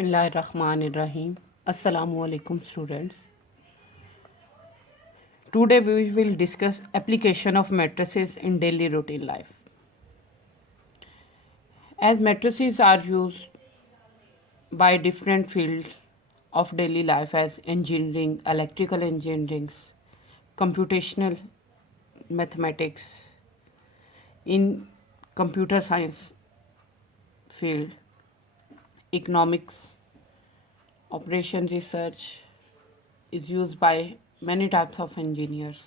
Bismillahirrahmanirrahim. Assalamu alaikum students. Today we will discuss application of matrices in daily routine life. As matrices are used by different fields of daily life as engineering, electrical engineering, computational mathematics, in computer science field, economics, operation research is used by many types of engineers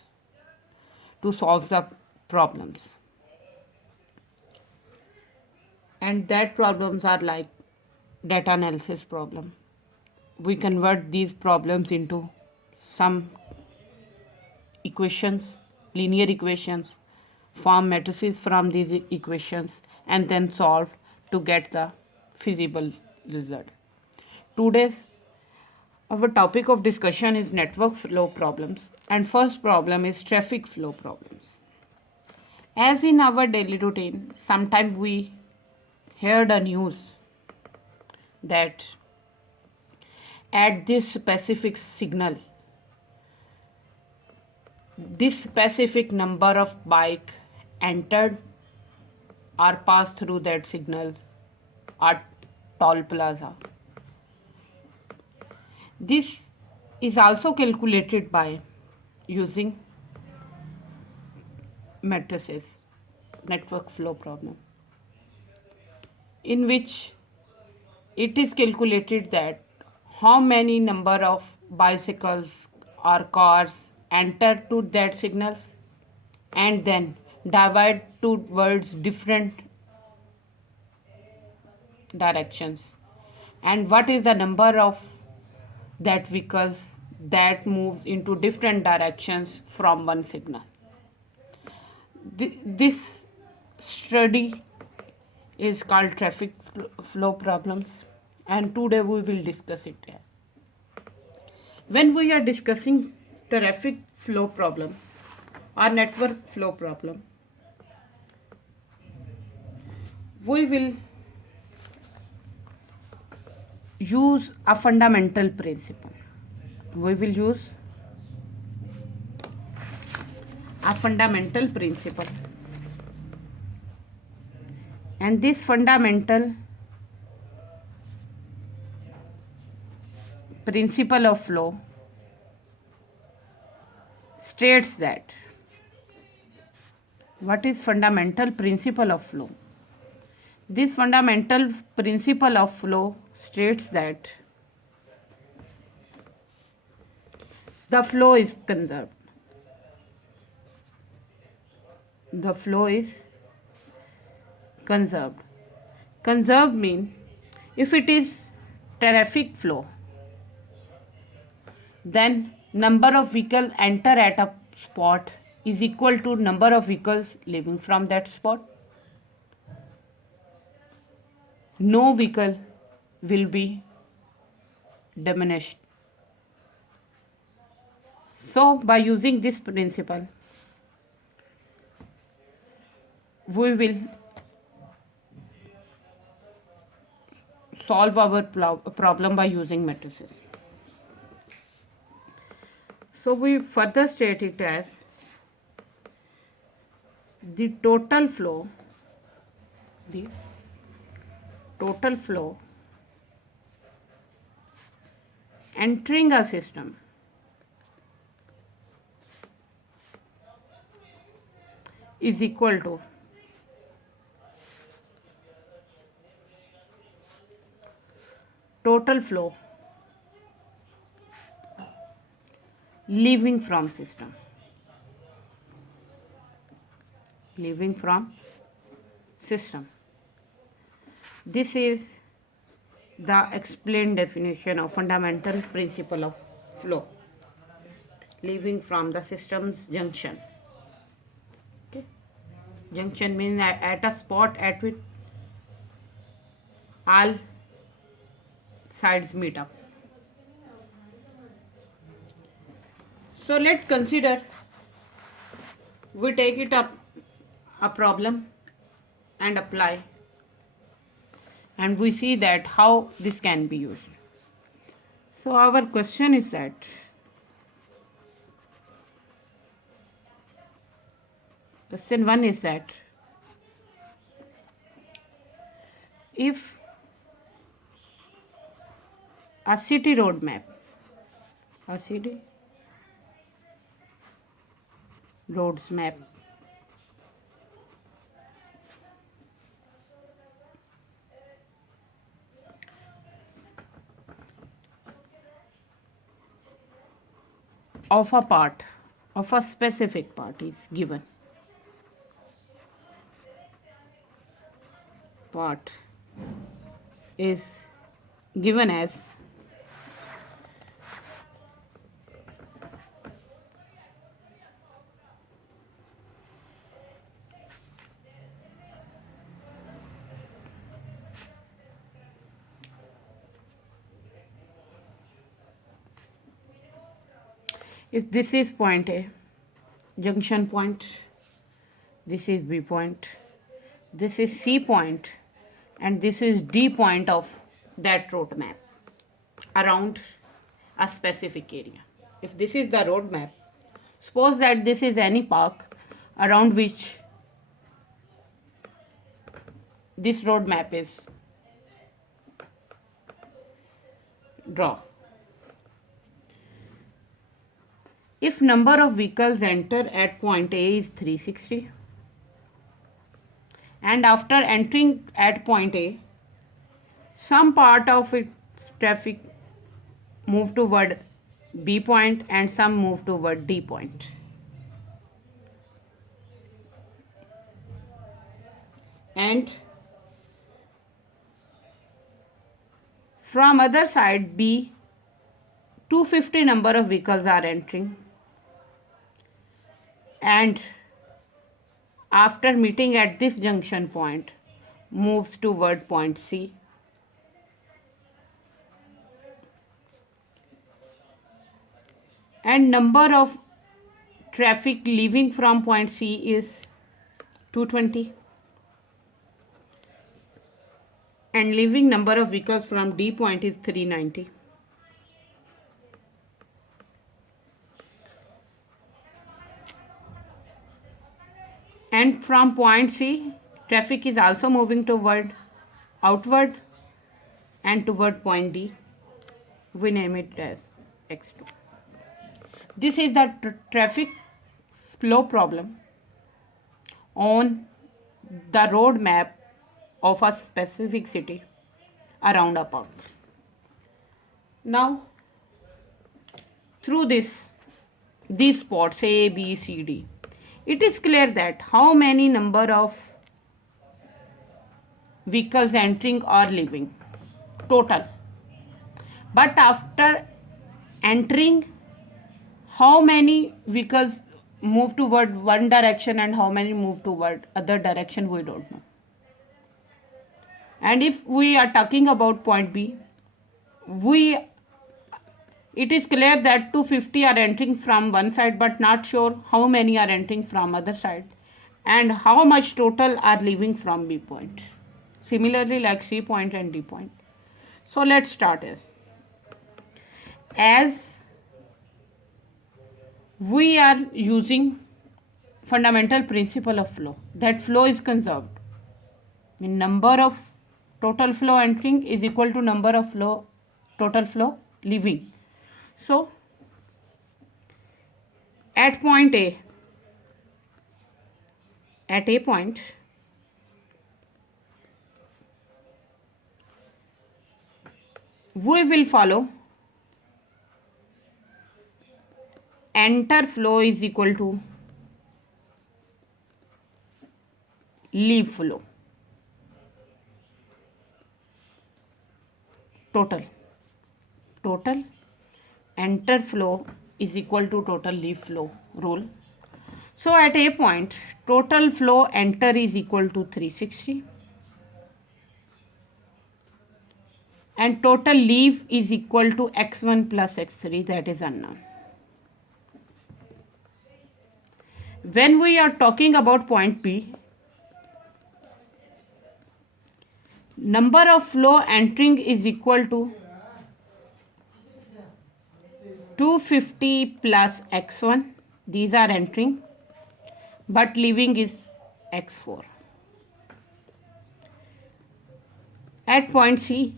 to solve the problems. And that problems are like data analysis problem. We convert these problems into some equations, linear equations, form matrices from these equations and then solve to get the feasible result. Today's our topic of discussion is network flow problems, and first problem is traffic flow problems. As in our daily routine, sometimes we heard a news that at this specific signal, this specific number of bike entered or passed through that signal at toll plaza. This is also calculated by using matrices, network flow problem, in which it is calculated that how many number of bicycles or cars enter to that signals and then divide towards different directions, and what is the number of that vehicles that moves into different directions from one signal. This study is called traffic flow problems, and today we will discuss it. When we are discussing traffic flow problem or network flow problem, we will use a fundamental principle. We will use a fundamental principle, and this fundamental principle of flow states that, what is fundamental principle of flow? This fundamental principle of flow states that the flow is conserved. The flow is conserved. Conserved means if it is traffic flow, then number of vehicles enter at a spot is equal to number of vehicles leaving from that spot. No vehicle will be diminished. So by using this principle, we will solve our problem by using matrices. So we further state it as the total flow entering a system is equal to total flow leaving from system. Leaving from system. This is the explained definition of fundamental principle of flow. Leaving from the system's junction. Okay. Junction means at a spot at which all sides meet up. So let's consider, we take it up a problem and apply and we see that how this can be used. So our question is that question 1 is that if a city road map, a city roads map of a part, of a specific part is given. Part is given as if this is point A, junction point, this is B point, this is C point, and this is D point of that road map around a specific area. If this is the road map, suppose that this is any park around which this road map is draw. If number of vehicles enter at point A is 360, and after entering at point A, some part of its traffic move toward B point and some move toward D point. And from other side B, 250 number of vehicles are entering, and after meeting at this junction point moves toward point C. And number of traffic leaving from point C is 220, and leaving number of vehicles from D point is 390. And from point C, traffic is also moving toward outward and toward point D. We name it as X2. This is the traffic flow problem on the road map of a specific city around a park. Now, through these spots A, B, C, D, it is clear that how many number of vehicles entering or leaving total. But after entering, how many vehicles move toward one direction and how many move toward other direction, we don't know. And if we are talking about point B, it is clear that 250 are entering from one side, but not sure how many are entering from other side and how much total are leaving from B point. Similarly, like C point and D point. So let's start as we are using fundamental principle of flow, that flow is conserved. Number of total flow entering is equal to number of total flow leaving. So at point A, at A point, we will follow enter flow is equal to leave flow. Total enter flow is equal to total leave flow rule. So at A point, total flow enter is equal to 360 and total leave is equal to x1 plus x3, that is unknown. When we are talking about point P, Number of flow entering is equal to 250 plus x1. These are entering, but leaving is x4. At point C,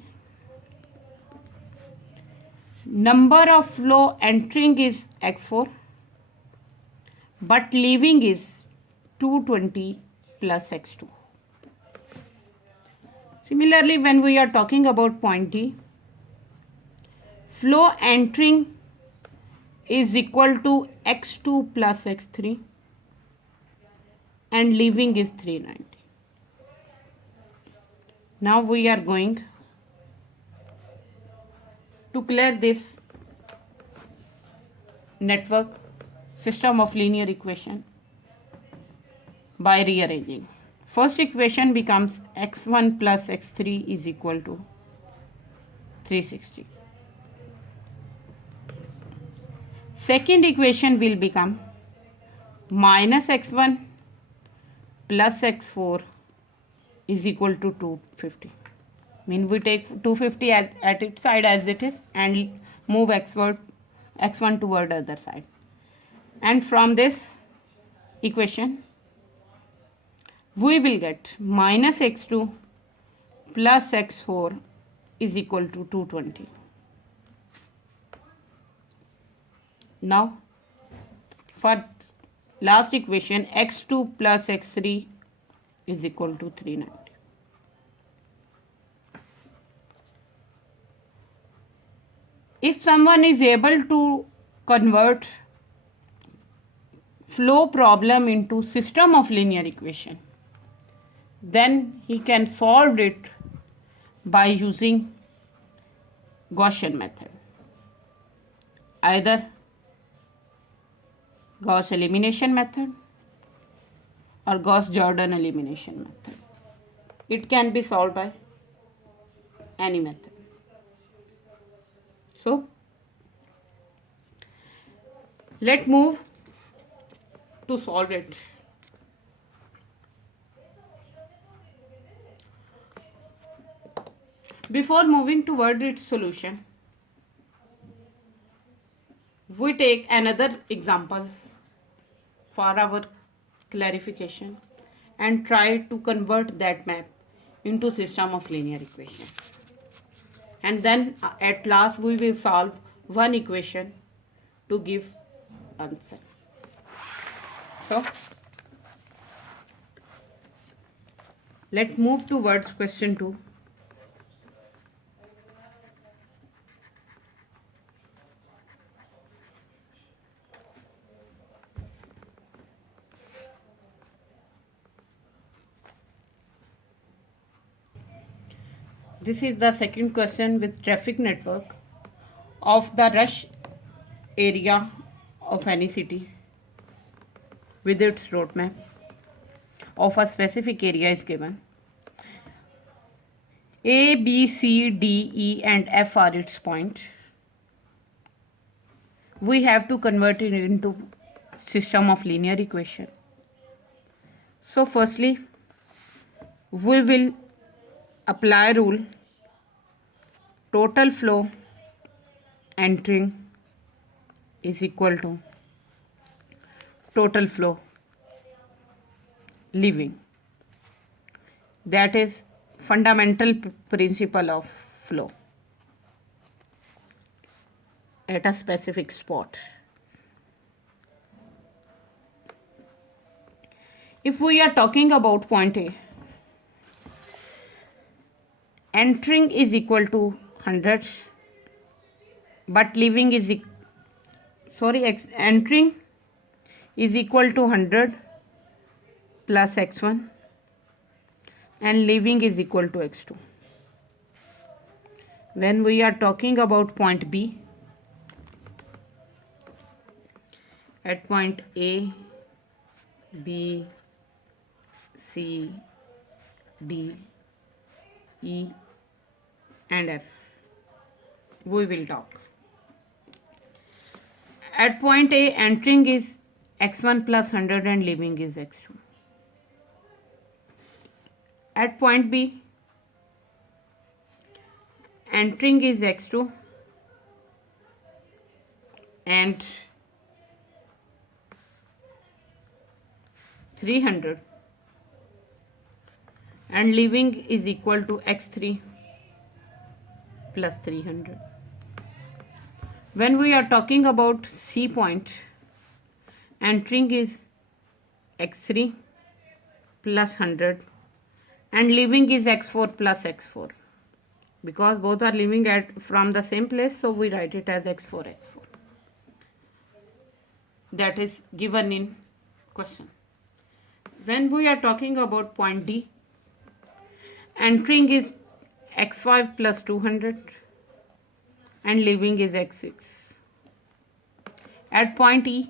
number of flow entering is x4, but leaving is 220 plus x2. Similarly, when we are talking about point D, flow entering is equal to x2 plus x3 and leaving is 390. Now we are going to clear this network system of linear equation by rearranging. First equation becomes x1 plus x3 is equal to 360. Second equation will become minus x1 plus x4 is equal to 250. Mean we take 250 at its side as it is and move x1 toward the other side. And from this equation, we will get minus x2 plus x4 is equal to 220. Now, for last equation, x2 plus x3 is equal to 390. If someone is able to convert flow problem into system of linear equation, then he can solve it by using Gaussian method. Either Gauss elimination method or Gauss-Jordan elimination method. It can be solved by any method. So, let's move to solve it. Before moving toward its solution, we take another example for our clarification and try to convert that map into system of linear equation. And then at last we will solve one equation to give answer. So, let's move towards question 2. This is the second question with traffic network of the rush area of any city with its road map of a specific area is given. A, B, C, D, E and F are its points. We have to convert it into system of linear equation. So firstly, we will apply rule total flow entering is equal to total flow leaving. That is fundamental principle of flow at a specific spot. If we are talking about point A, entering is equal to 100, but leaving is entering is equal to 100 plus x1 and leaving is equal to x2. When we are talking about point B, at point A, B, C, D, E and F, we will talk. At point A, entering is x1 plus 100 and leaving is x2. At point B, entering is x2 and 300 and leaving is equal to x3 plus 300. When we are talking about C point, entering is x3 plus 100 and leaving is x4 plus x4. Because both are leaving from the same place, so we write it as x4 x4. That is given in question. When we are talking about point D, entering is x5 plus 200 and leaving is x6. At point E,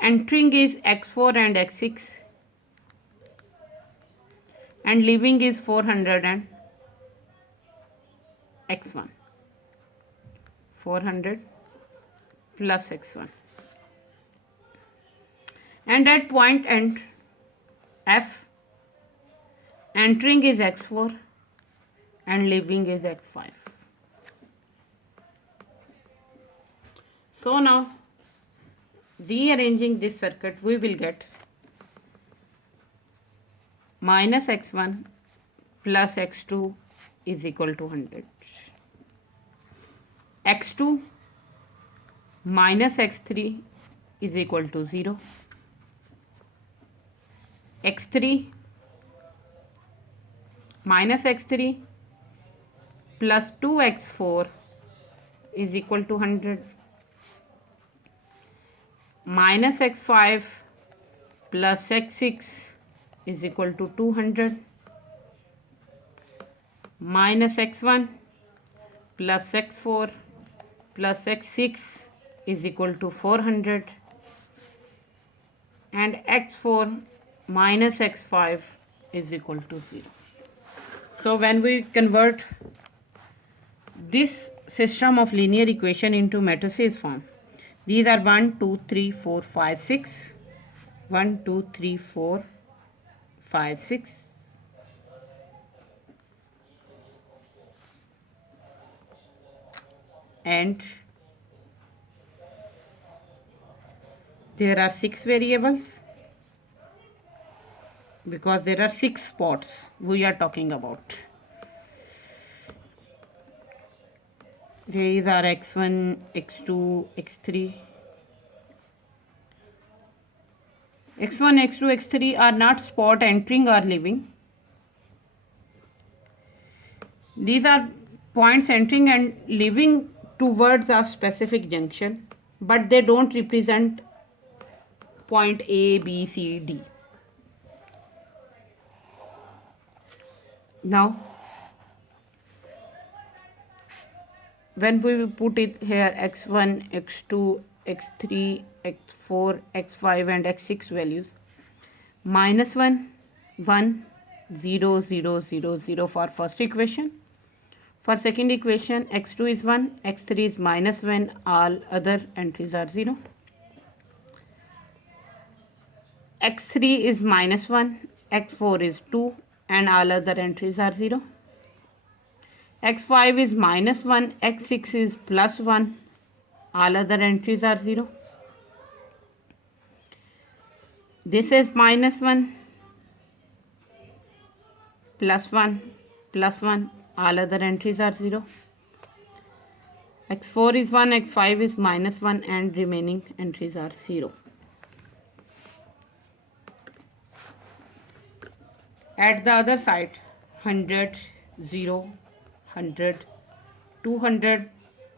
entering is x4 and x6 and leaving is 400 and x1. 400 plus x1. And at point end F, entering is x4 and leaving is x5. So now, rearranging this circuit, we will get minus x1 plus x2 is equal to 100. x2 minus x3 is equal to 0. x3 minus x3 plus 2x4 is equal to 100. Minus x5 plus x6 is equal to 200. Minus x1 plus x4 plus x6 is equal to 400. And x4 minus x5 is equal to 0. So when we convert this system of linear equation into matrices form, these are 1, 2, 3, 4, 5, 6. 1, 2, 3, 4, 5, 6. And there are 6 variables because there are 6 spots we are talking about. These are x1, x2, x3. x1, x2, x3 are not spot entering or leaving. These are points entering and leaving towards a specific junction, but they don't represent point A, B, C, D. Now, when we put it here, x1, x2, x3, x4, x5 and x6 values, minus 1, 1, 0, 0, 0, 0 for first equation. For second equation, x2 is 1, x3 is minus 1, all other entries are 0. x3 is minus 1, x4 is 2 and all other entries are 0. x5 is minus 1, x6 is plus 1, all other entries are 0. This is minus 1, plus 1, plus 1, all other entries are 0. x4 is 1, x5 is minus 1 and remaining entries are 0. At the other side, 100, 0, 100, 200,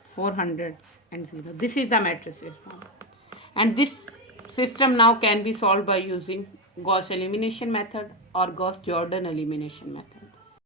400 and 0. This is the matrices form. And this system now can be solved by using Gauss elimination method or Gauss-Jordan elimination method.